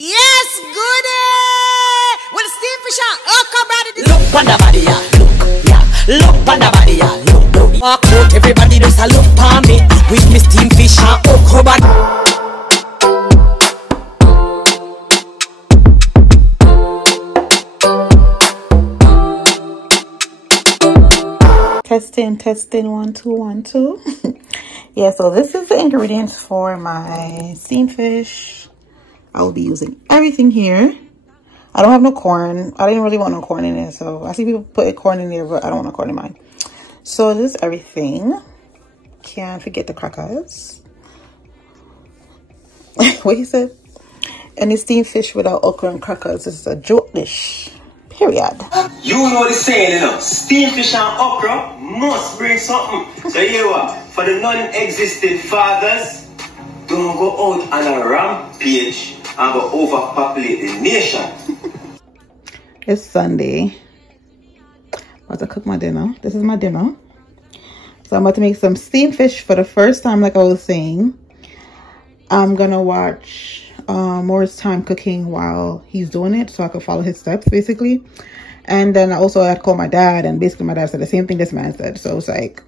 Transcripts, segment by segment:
Yes, goody! With the steam fish on, come out of this. Look on the body, yeah, look, yeah. Look on the body, yeah, look. Walk out, everybody does a look for me. With me steam fish and okra body. Testing 1 2 1 2. Yeah, so this is the ingredients for my steamed fish. I will be using everything here. I don't have no corn. I didn't really want no corn in there, so I see people put corn in there, but I don't want no corn in mine. So this is everything. Can't forget the crackers. What he said? Any steamed fish without okra and crackers is a joke dish. Period. You know the saying, you know, steamed fish and okra must bring something. So you know what? For the non-existent fathers, don't go out on a rampage and go overpopulate the nation. It's Sunday. I'm about to cook my dinner. This is my dinner. So I'm about to make some steamed fish for the first time, like I was saying. I'm gonna watch Moore's time cooking while he's doing it, so I can follow his steps basically. And then I also had to call my dad, and basically my dad said the same thing this man said. So it's like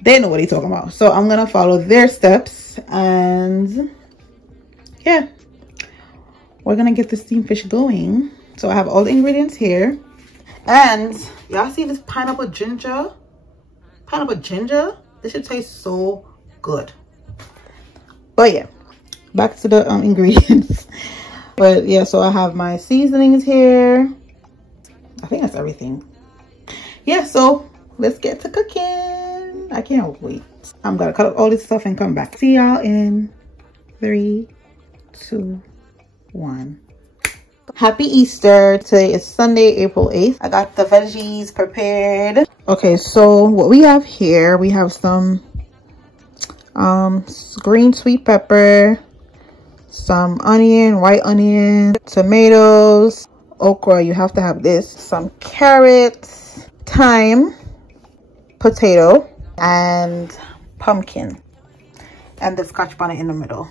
they know what he's talking about. So I'm gonna follow their steps, and yeah, we're gonna get the steamed fish going. So I have all the ingredients here, and y'all see this pineapple ginger? This should taste so good. But yeah, back to the ingredients. But yeah, so I have my seasonings here. I think that's everything. Yeah, so let's get to cooking. I can't wait. I'm gonna cut up all this stuff and come back. See y'all in 3 2 1. Happy Easter. Today is Sunday, April 8th. I got the veggies prepared. Okay, so what we have here, we have some green sweet pepper, some onion, white onion, tomatoes, okra, you have to have this, some carrots, thyme, potato, and pumpkin, and the scotch bonnet in the middle.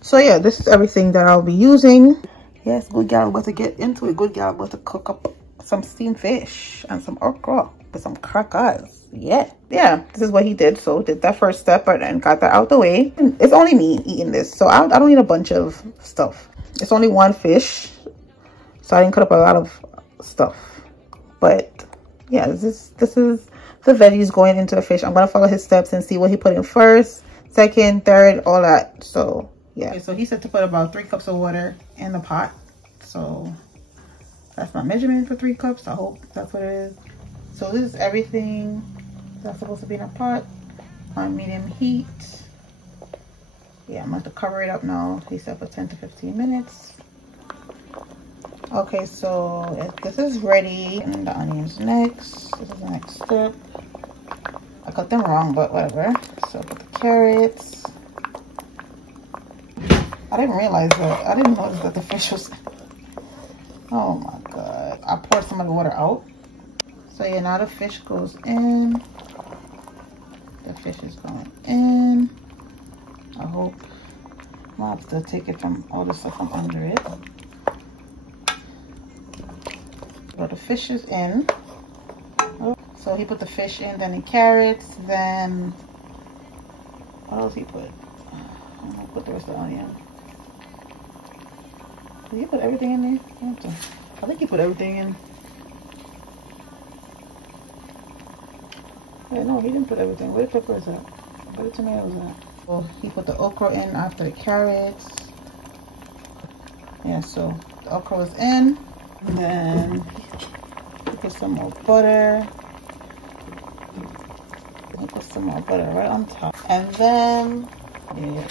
So yeah, this is everything that I'll be using. Yes, good gal, about to get into it. Good gal, about to cook up some steamed fish and some okra with some crackers. Yeah, this is what he did. So did that first step and got that out the way. It's only me eating this, so I don't need a bunch of stuff. It's only one fish, so I didn't cut up a lot of stuff. But yeah, this is the veggies going into the fish. I'm gonna follow his steps and see what he put in first, second, third, all that. So yeah, okay, so he said to put about 3 cups of water in the pot. So that's my measurement for 3 cups. I hope that's what it is. So this is everything that's supposed to be in a pot on medium heat. Yeah, I'm going to cover it up now. He said for 10 to 15 minutes. Okay, so this is ready. And the onions next. This is the next step. I cut them wrong, but whatever. So put the carrots. I didn't realize that. I didn't notice that the fish was... Oh my god. I poured some of the water out. So yeah, now the fish goes in. The fish is going in. I hope I'll have to take it from all the stuff from under it. So the fish is in. So he put the fish in, then the carrots, then what else he put? I'm gonna put the rest of the onion. Did he put everything in there? I think he put everything in. Yeah, no, he didn't put everything. Where the pepper is at? Where the tomatoes at? Well, he put the okra in after the carrots. Yeah, so the okra was in. And then he put some more butter. He put some more butter right on top. And then, yeah,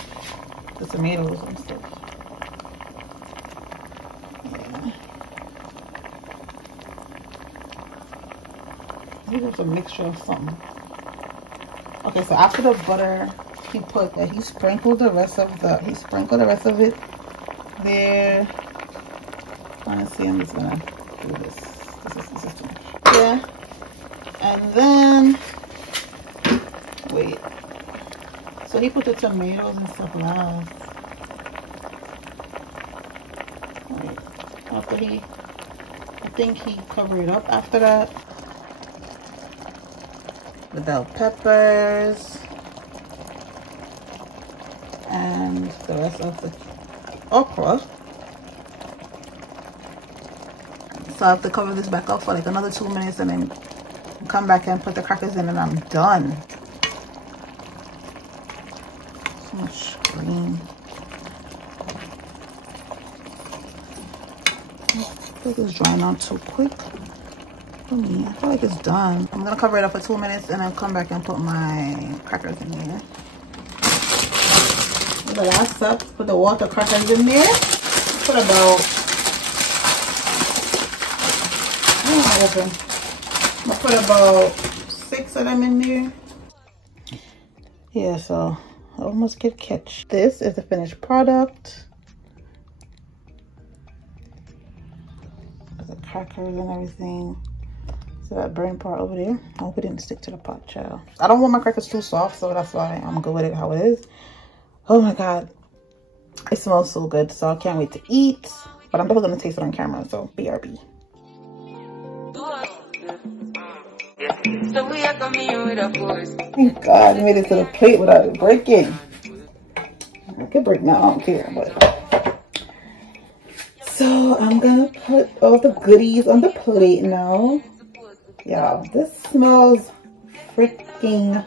the tomatoes and stuff. Yeah. He did a mixture of something. Okay, so after the butter, he sprinkled the rest of it there. Honestly, I'm just gonna do this. This is too much. Yeah. And then wait. So he put the tomatoes and stuff last. Luckily, I think he covered it up after that. The bell peppers and the rest of the okra. So I have to cover this back up for like another 2 minutes and then come back and put the crackers in and I'm done. So much green. I feel like it's drying out too quick for me. I feel like it's done. I'm gonna cover it up for 2 minutes and then come back and put my crackers in here. The last step, put the water crackers in there. Put about, open. I'll put about 6 of them in there. Yeah, so I almost get catch. This is the finished product. The crackers and everything. So that burnt part over there. I hope it didn't stick to the pot, child. I don't want my crackers too soft, so that's why I'm good with it how it is. Oh my god, it smells so good, so I can't wait to eat. But I'm definitely gonna taste it on camera, so BRB. Thank God, I made it to the plate without it breaking. I could break now, I don't care, but. So I'm gonna put all the goodies on the plate now. Y'all, this smells freaking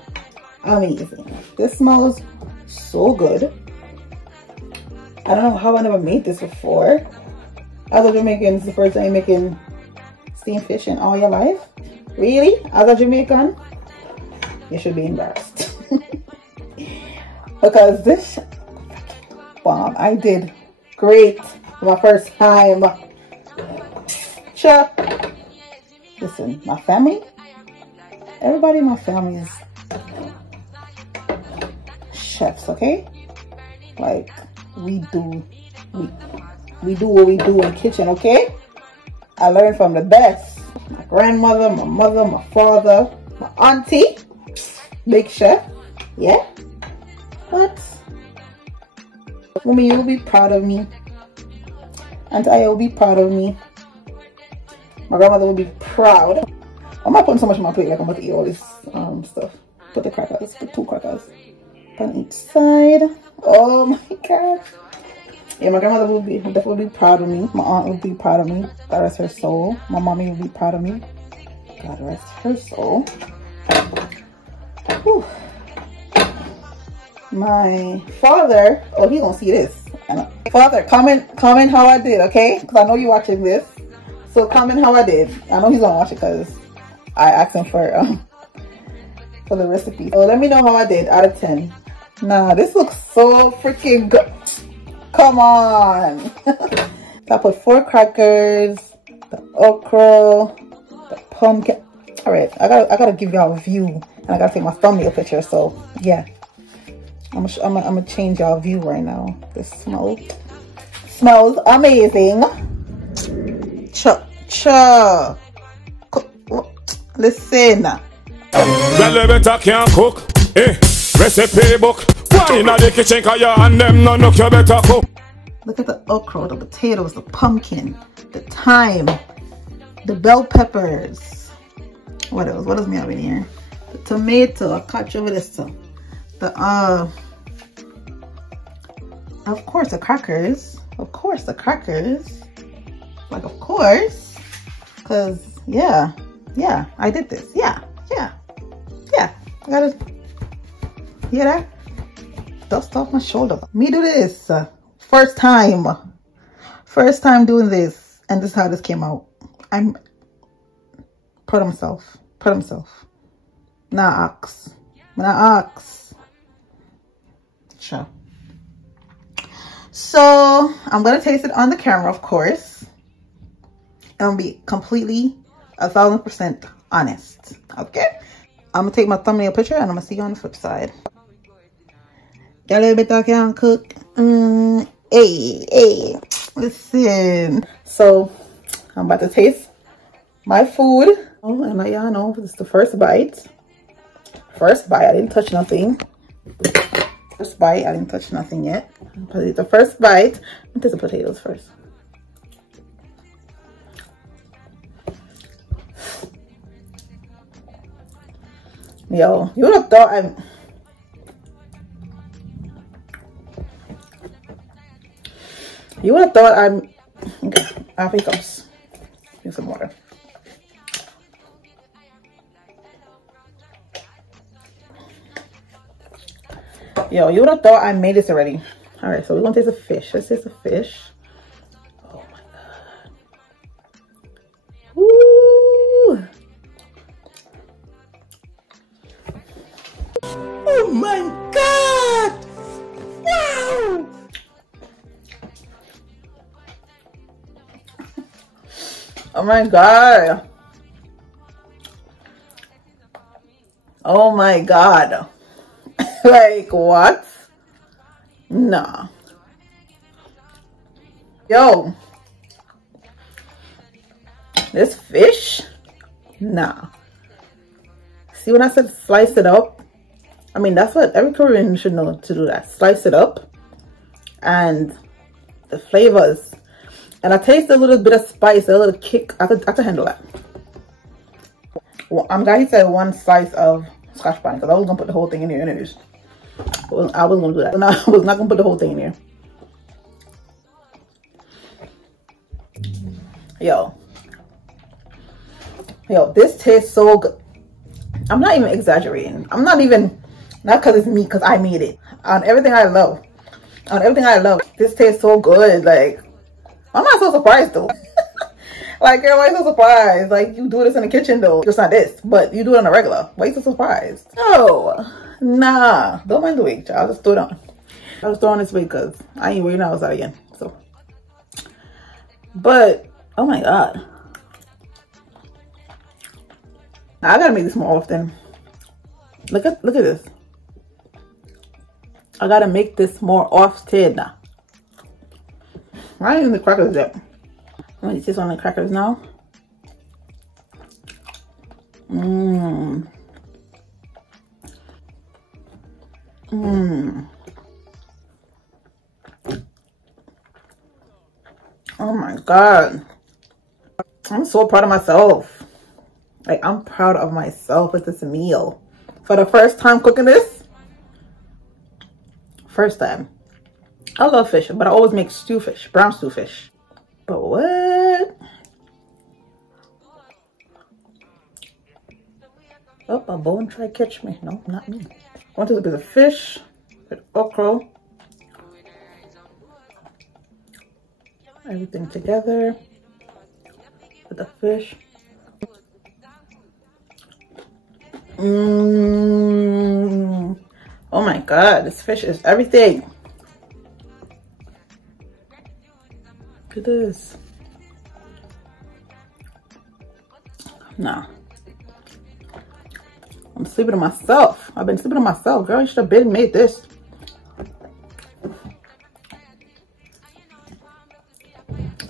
amazing. This smells so good. I don't know how I never made this before. As a Jamaican, this is the first time you're making steamed fish in all your life. Really? As a Jamaican? You should be embarrassed. Because this bomb, I did great my first time. Sure. Listen, my family, everybody in my family is chefs, okay? Like, we do what we do in the kitchen, okay? I learned from the best. My grandmother, my mother, my father, my auntie, big chef, yeah? But, mommy, you'll be proud of me. Auntie, you'll be proud of me. My grandmother will be proud. I'm not putting so much on my plate, like I'm about to eat all this stuff. Put the crackers, put 2 crackers on each side. Oh my god. Yeah, my grandmother will definitely be proud of me. My aunt will be proud of me. God rest her soul. My mommy will be proud of me. God rest her soul. Whew. My father, oh, he gonna see this. Father, comment how I did, okay? Because I know you're watching this. So comment how I did. I know he's gonna watch it because I asked him for the recipe. So let me know how I did out of 10. Nah, this looks so freaking good. Come on. I put 4 crackers, the okra, the pumpkin. All right, I gotta give y'all a view, and I gotta take my thumbnail picture. So yeah, I'm gonna change y'all view right now. This smells amazing. Listen. Girl, better can't cook. Recipe book. Why in the kitchen? 'Cause your hand them no look, you better cook. Look at the okra, the potatoes, the pumpkin, the thyme, the bell peppers. What else? What else we have in here? The tomato. I caught you with this stuff. Of course, the crackers. Of course, the crackers. Like, of course. Because, yeah, I did this. Yeah. I gotta, hear that? Dust off my shoulder. Me do this. First time doing this. And this is how this came out. I'm proud of myself. Nah, ox. Sure. So I'm gonna taste it on the camera, of course. And I'm gonna be completely 1000% honest. Okay? I'm gonna take my thumbnail picture and I'm gonna see you on the flip side. Got a little bit I can cook. Hey. Listen. So I'm about to taste my food. Oh, and y'all know this is the first bite. I didn't touch nothing. First bite, I didn't touch nothing yet. But it's the first bite. I'll taste the potatoes first. Yo, you would have thought I'm okay, I have hiccups. Drink some water. Yo, you would have thought I made this already. All right, so we're gonna taste the fish. Let's taste the fish. Oh my god. Woo! Oh my god! Wow! Oh my god. Oh my god. Like what? Nah. Yo. This fish? Nah. See when I said slice it up? I mean, that's what every Korean should know to do, that. Slice it up. And the flavors. And I taste a little bit of spice, a little kick. I could handle that. Well, I'm glad he said one slice of scotch bonnet, because I was gonna put the whole thing in here anyways. I was gonna do that. No, I was not gonna put the whole thing in here. Yo, this tastes so good. I'm not even exaggerating. I'm not because it's me, because I made it. On everything I love, this tastes so good. Like, I'm not so surprised though. Like, girl, why are you so surprised? Like, you do this in the kitchen though. Just not this, but you do it on a regular. Why are you so surprised? Oh, nah. Don't mind the wig, child. I'll just throw it on. I was throwing this wig because I ain't wearing outside again. So, but, oh my god. I gotta make this more often. Look at this. I gotta make this more often. I ain't even the crackers yet. I'm gonna taste one of the crackers now. Mmm. Mmm. Oh my god. I'm so proud of myself. Like, I'm proud of myself with this meal. For the first time cooking this. First time. I love fish, but I always make stew fish, brown stew fish. But what? Oh, a bone try to catch me. No, not me. I want a bit of fish with okra. Everything together with the fish. Mmm. Oh my god, this fish is everything. Look at this. Nah. I'm sleeping on myself. I've been sleeping on myself. Girl, you should have been made this.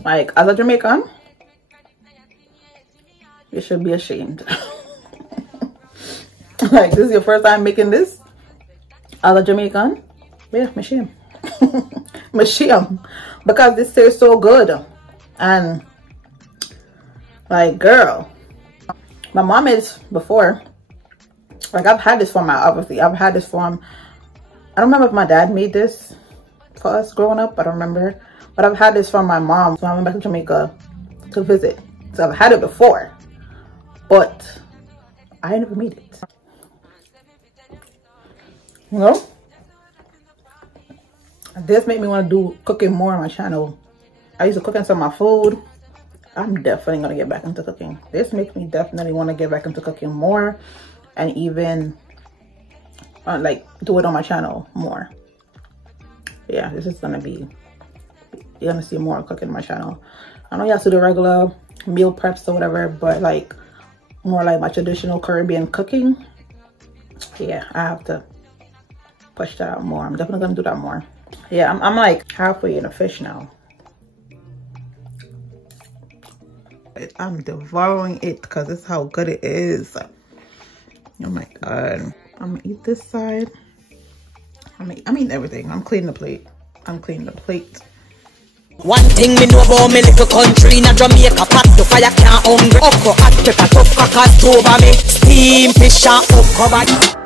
Like, as a Jamaican, you should be ashamed. Like, this is your first time making this as a Jamaican? Yeah, me shame. Me shame. Because this tastes so good. And, like, girl, my mom made this before. Like, I've had this for obviously, I've had this for I don't remember if my dad made this for us growing up. I don't remember. But I've had this from my mom when I went back to Jamaica to visit. So I've had it before. But I never made it. You know? This made me want to do cooking more on my channel. I used to cook some of my food. I'm definitely going to get back into cooking. This makes me definitely want to get back into cooking more. And even like do it on my channel more. Yeah, this is going to be, you're going to see more cooking on my channel. I know you have to do regular meal preps or whatever, but like more like my traditional Caribbean cooking. Yeah, I have to push that out more. I'm definitely going to do that more. Yeah, I'm like halfway in a fish now. I'm devouring it because it's how good it is. Oh my god. I'm gonna eat this side. I mean everything. I'm cleaning the plate. I'm cleaning the plate. One thing me know about me little country in a Jamaica, pot the fire can't hungry. Okra hot pepper tough crackers over me. Steam fish and okra body.